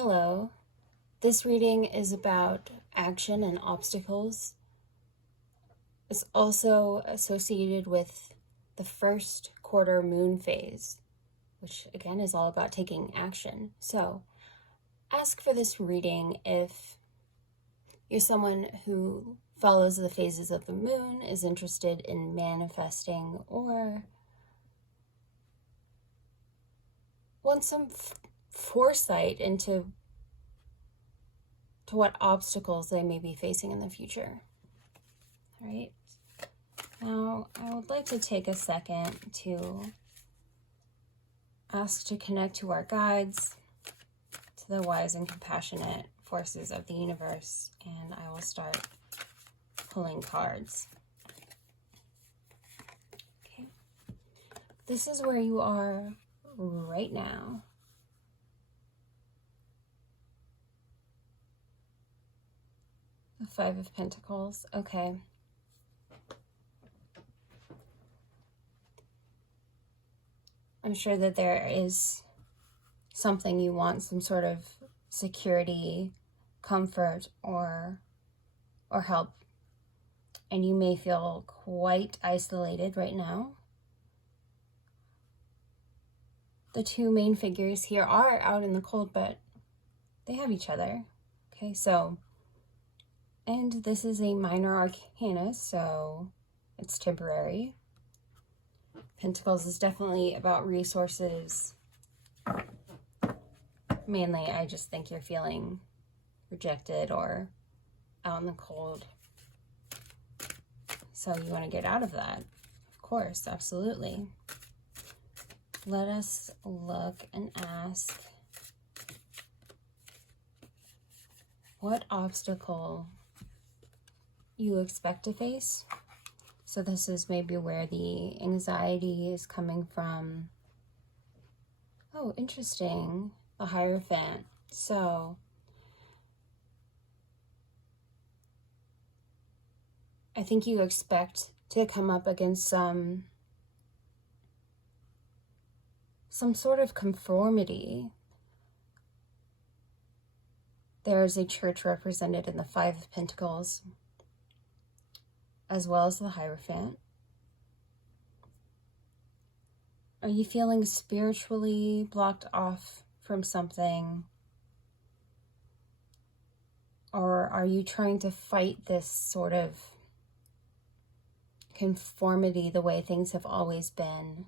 Hello. This reading is about action and obstacles. It's also associated with the first quarter moon phase, which again is all about taking action. So ask for this reading if you're someone who follows the phases of the moon, is interested in manifesting, or wants some foresight into what obstacles they may be facing in the future. All right. Now, I would like to take a second to ask to connect to our guides, to the wise and compassionate forces of the universe, and I will start pulling cards. Okay. This is where you are right now. The Five of Pentacles. Okay. I'm sure that there is something you want, some sort of security, comfort, or help. And you may feel quite isolated right now. The two main figures here are out in the cold, but they have each other. Okay, so, and this is a minor arcana, so it's temporary. Pentacles is definitely about resources. Mainly, I just think you're feeling rejected or out in the cold. So you want to get out of that. Of course, absolutely. Let us look and ask, what obstacle you expect to face? So this is maybe where the anxiety is coming from. Oh, interesting. The Hierophant. So I think you expect to come up against some sort of conformity. There's a church represented in the Five of Pentacles, as well as the Hierophant. Are you feeling spiritually blocked off from something? Or are you trying to fight this sort of conformity the way things have always been?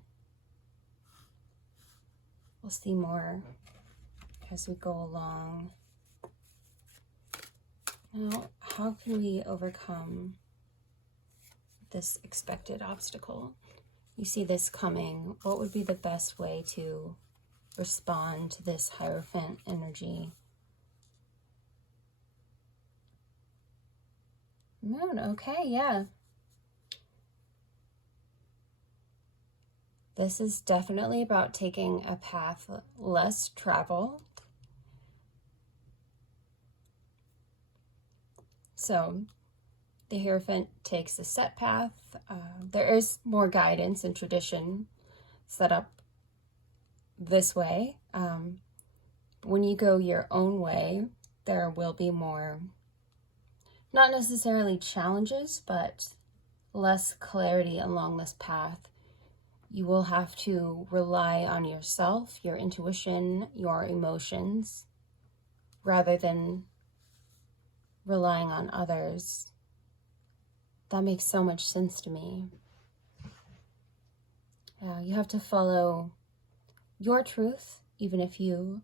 We'll see more as we go along. Now, how can we overcome this expected obstacle? You see this coming. What would be the best way to respond to this Hierophant energy? Moon, okay, yeah. This is definitely about taking a path less traveled. So the Hierophant takes a set path. There is more guidance and tradition set up this way. When you go your own way, there will be more, not necessarily challenges, but less clarity along this path. You will have to rely on yourself, your intuition, your emotions, rather than relying on others. That makes so much sense to me. You have to follow your truth, even if you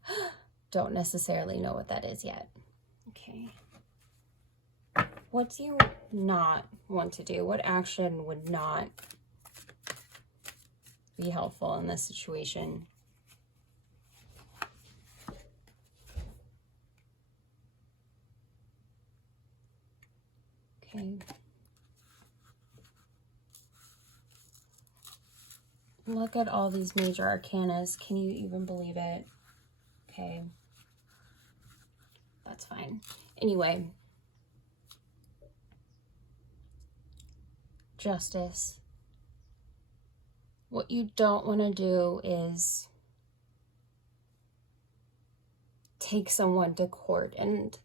don't necessarily know what that is yet. Okay. What do you not want to do? What action would not be helpful in this situation? Okay. Look at all these major arcanas. Can you even believe it? Okay. That's fine. Anyway. Justice. What you don't want to do is take someone to court. And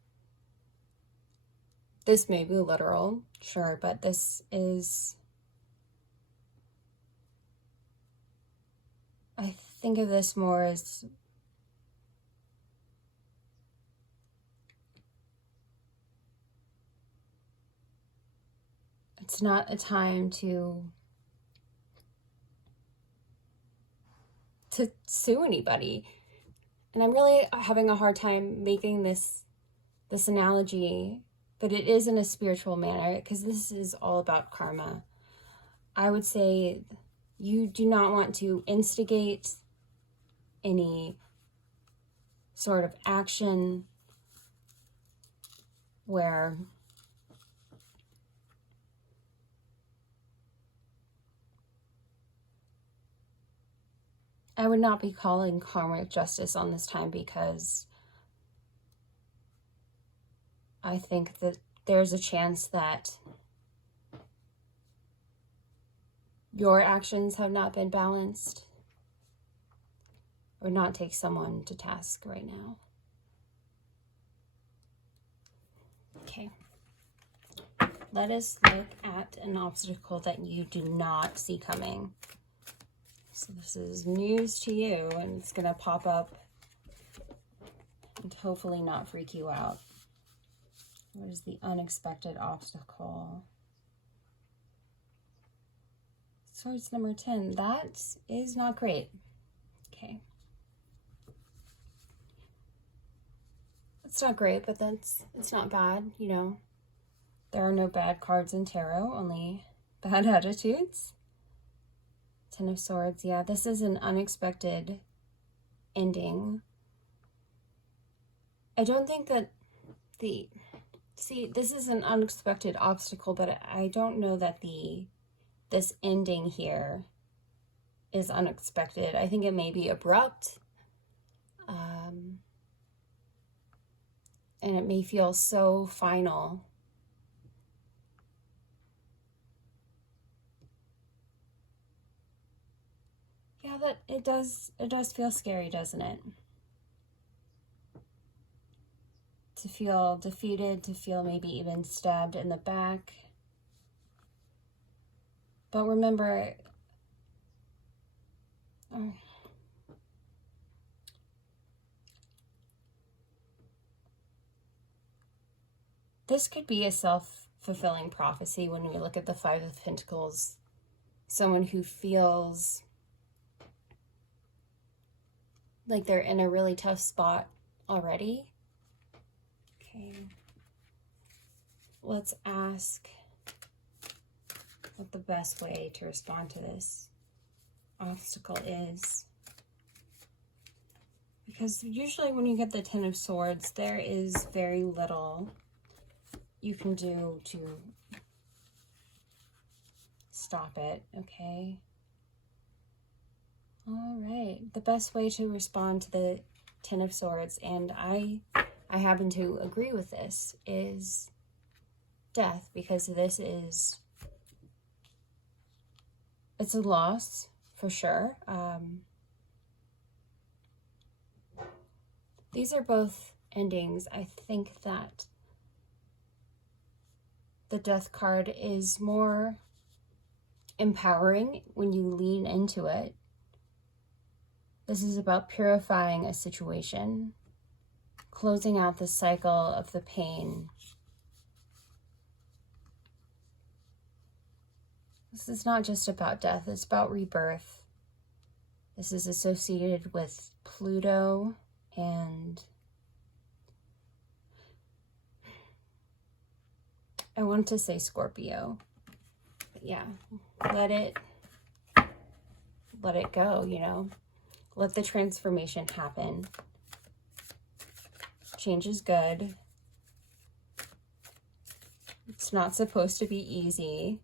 this may be literal, sure, but this is, I think of this more as it's not a time to sue anybody. And I'm really having a hard time making this analogy, but it is in a spiritual manner, because this is all about karma. I would say you do not want to instigate any sort of action where I would not be calling karmic justice on this time, because I think that there's a chance that your actions have not been balanced. Or not take someone to task right now. Okay. Let us look at an obstacle that you do not see coming. So this is news to you, and it's going to pop up and hopefully not freak you out. What is the unexpected obstacle? Swords number 10. That is not great. Okay. It's not great, but it's not bad, you know. There are no bad cards in tarot, only bad attitudes. 10 of Swords, yeah, this is an unexpected ending. I don't think that this is an unexpected obstacle, but I don't know that this ending here is unexpected. I think it may be abrupt. And it may feel so final. Yeah, that it does feel scary, doesn't it? To feel defeated, to feel maybe even stabbed in the back. But remember, this could be a self-fulfilling prophecy when we look at the Five of Pentacles. Someone who feels like they're in a really tough spot already. Okay. Let's ask what the best way to respond to this obstacle is. Because usually when you get the 10 of Swords, there is very little you can do to stop it, okay? All right, the best way to respond to the 10 of Swords, and I happen to agree with this, is death, because it's a loss for sure. These are both endings. I think that the Death card is more empowering when you lean into it. This is about purifying a situation, closing out the cycle of the pain. This is not just about death, it's about rebirth. This is associated with Pluto and I want to say Scorpio. But yeah, let it go, you know. Let the transformation happen. Change is good. It's not supposed to be easy,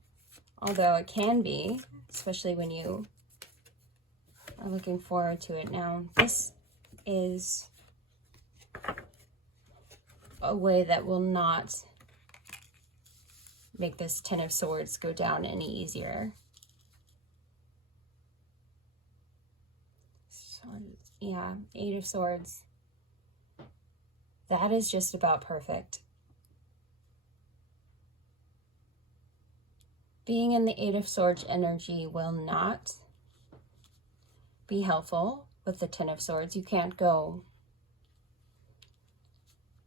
although it can be, especially when you are looking forward to it. Now, this is a way that will not make this 10 of Swords go down any easier. Yeah, 8 of Swords. that is just about perfect. Being in the Eight of Swords energy will not be helpful with the Ten of Swords. You can't go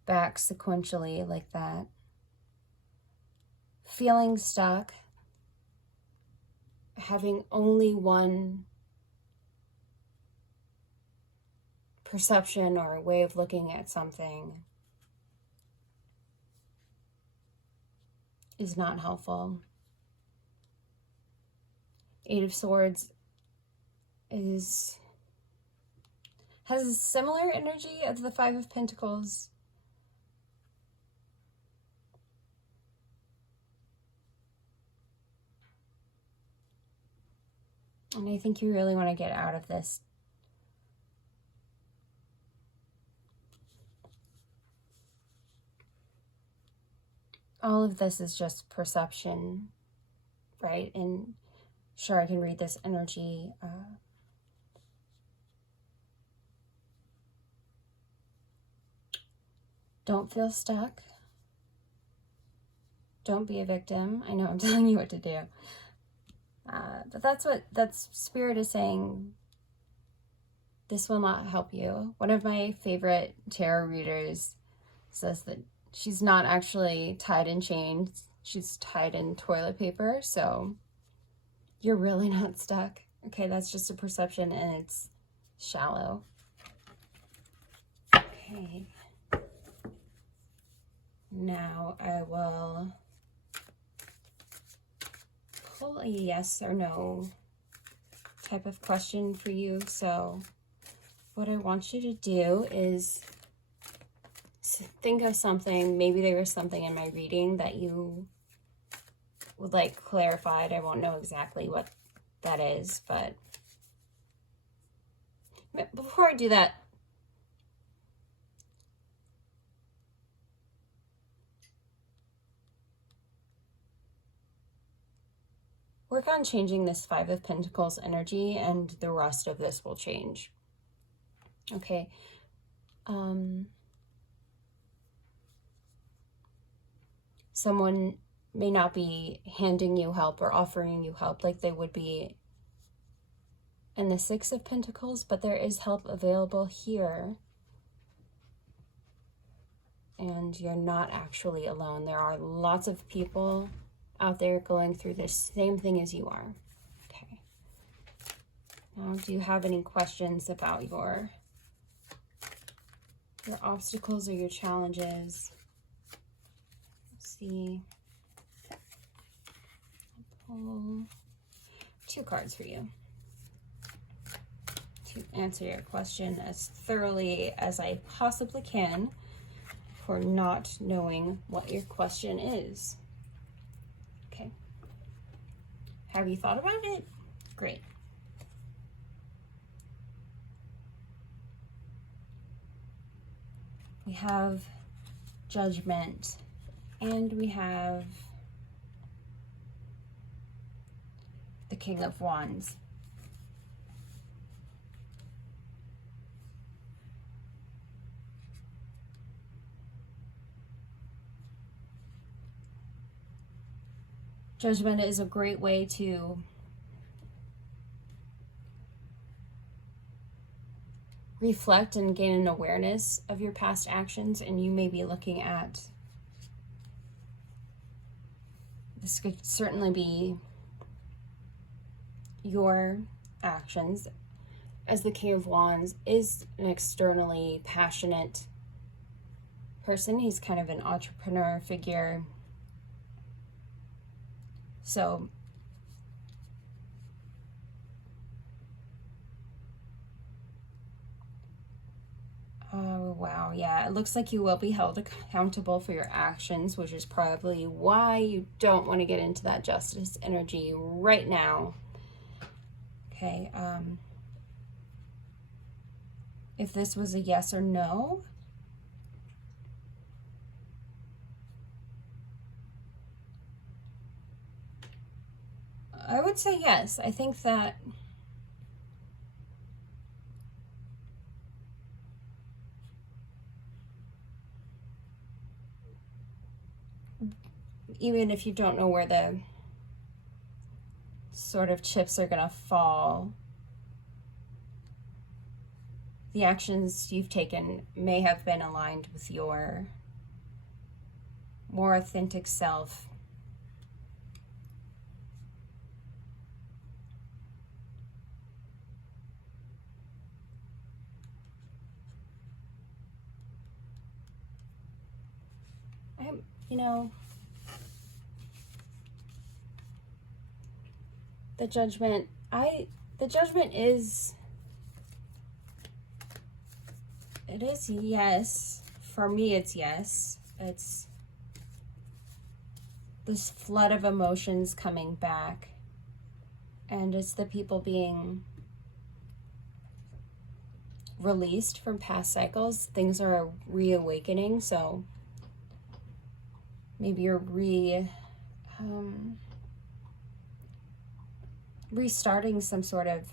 back sequentially like that. Feeling stuck, having only one perception or a way of looking at something is not helpful. Eight of Swords has a similar energy of the Five of Pentacles. And I think you really want to get out of this. All of this is just perception, right? And sure, I can read this energy. Don't feel stuck. Don't be a victim. I know I'm telling you what to do. But that's Spirit is saying. This will not help you. One of my favorite tarot readers says that she's not actually tied in chains. She's tied in toilet paper. So you're really not stuck. Okay, that's just a perception and it's shallow. Okay. Now I will pull a yes or no type of question for you. So what I want you to do is think of something. Maybe there was something in my reading that you would like clarified. I won't know exactly what that is, but before I do that, work on changing this Five of Pentacles energy and the rest of this will change. Okay. Someone may not be handing you help or offering you help like they would be in the Six of Pentacles, but there is help available here. And you're not actually alone. There are lots of people out there going through the same thing as you are. Okay. Now, do you have any questions about your obstacles or your challenges? Let's see. I'll pull 2 cards for you to answer your question as thoroughly as I possibly can for not knowing what your question is. Okay. Have you thought about it? Great. We have Judgment, and we have the King of Wands. Judgment is a great way to reflect and gain an awareness of your past actions, and you may be looking at, this could certainly be your actions, as the King of Wands is an externally passionate person. He's kind of an entrepreneur figure. So oh, wow. Yeah, it looks like you will be held accountable for your actions, which is probably why you don't want to get into that justice energy right now. Okay. If this was a yes or no, I would say yes. I think that even if you don't know where the sort of chips are going to fall, the actions you've taken may have been aligned with your more authentic self. You know, the judgment, the judgment is, it is yes. For me, it's yes. It's this flood of emotions coming back, and it's the people being released from past cycles. Things are reawakening, so maybe you're restarting some sort of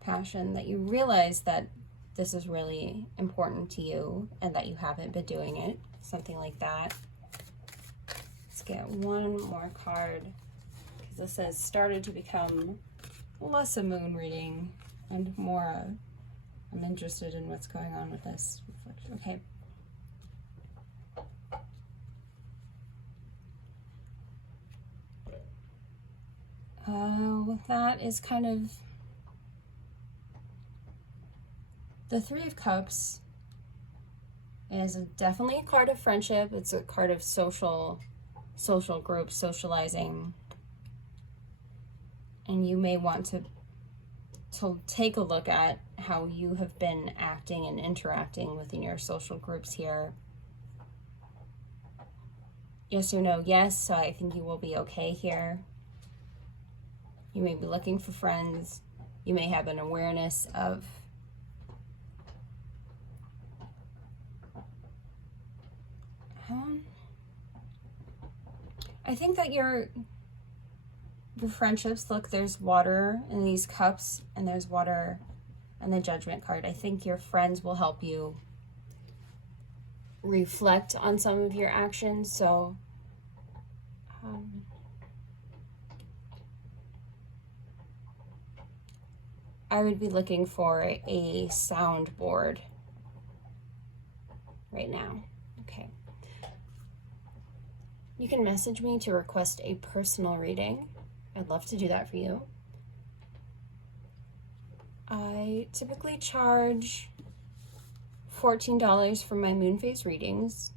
passion that you realize that this is really important to you and that you haven't been doing it, something like that. Let's get one more card, because this says started to become less a moon reading and more I'm interested in what's going on with this reflection. Okay. That is kind of the Three of Cups is definitely a card of friendship. It's a card of social groups, socializing. And you may want to take a look at how you have been acting and interacting within your social groups here. Yes or no? Yes, so I think you will be okay here. You may be looking for friends. You may have an awareness of I think that your friendships, look, there's water in these cups and there's water in the Judgment card. I think your friends will help you reflect on some of your actions. So I would be looking for a soundboard right now. Okay. You can message me to request a personal reading. I'd love to do that for you. I typically charge $14 for my moon phase readings,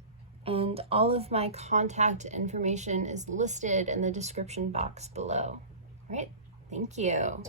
and all of my contact information is listed in the description box below. All right, thank you.